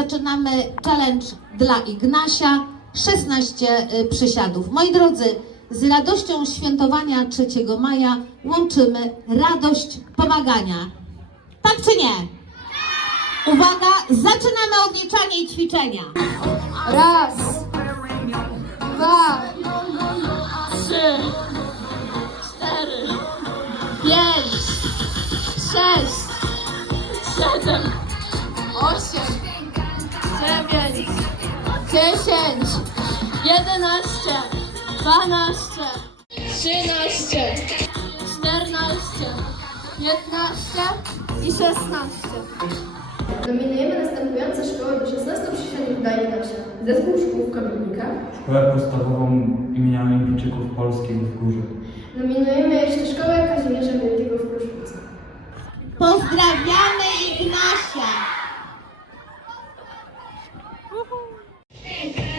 zaczynamy challenge dla Ignasia. 16 y, przysiadów. Moi drodzy, z radością świętowania 3 maja łączymy radość pomagania. Tak czy nie? Uwaga, zaczynamy odliczanie i ćwiczenia. Raz, dwa, trzy, cztery, pięć, sześć, siedem, dziesięć, jedenaście, dwanaście, trzynaście, czternaście, piętnaście i szesnaście. Nominujemy następujące szkoły do 16 przysięgników dla Ignasia. Zespół szkół w Kamiennikach. Szkołę podstawową imienia Olimpijczyków Polskich w Górze. Nominujemy jeszcze szkołę Kazimierza Wielkiego w Kruszwicy. Pozdrawiamy Ignasia! Amen.